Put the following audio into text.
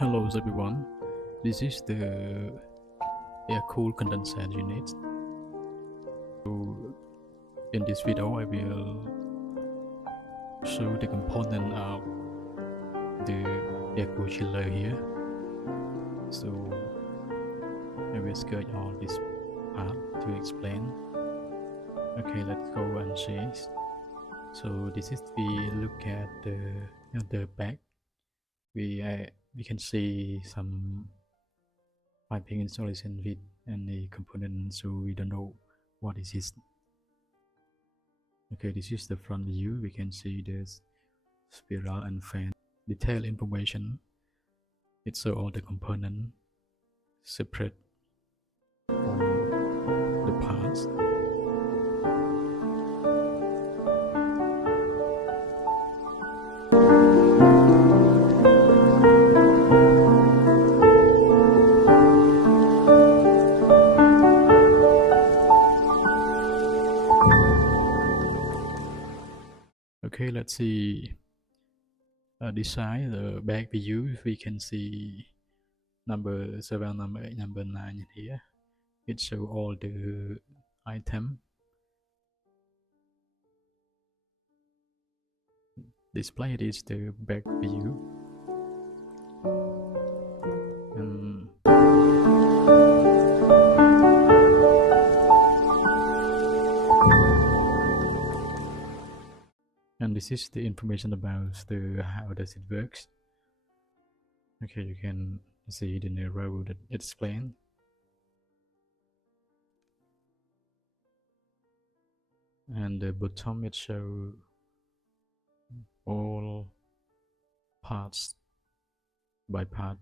Hello everyone, this is the air cool condenser unit. So in this video I will show the component of the air cool chiller here. So I will sketch all this part to explain. Okay, let's go and see. So this is we look at the back. We can see some piping installation with any component, so we don't know what is this. Okay, this is the front view. We can see the spiral and fan detailed information. It shows all the components separate from the parts. Okay, let's see this side, the back view. We can see number 7, number 8, number 9 here. It shows all the item. Displayed is the back view. And this is the information about the how does it works. Okay, you can see the arrow that explain. And the bottom it show all parts by part.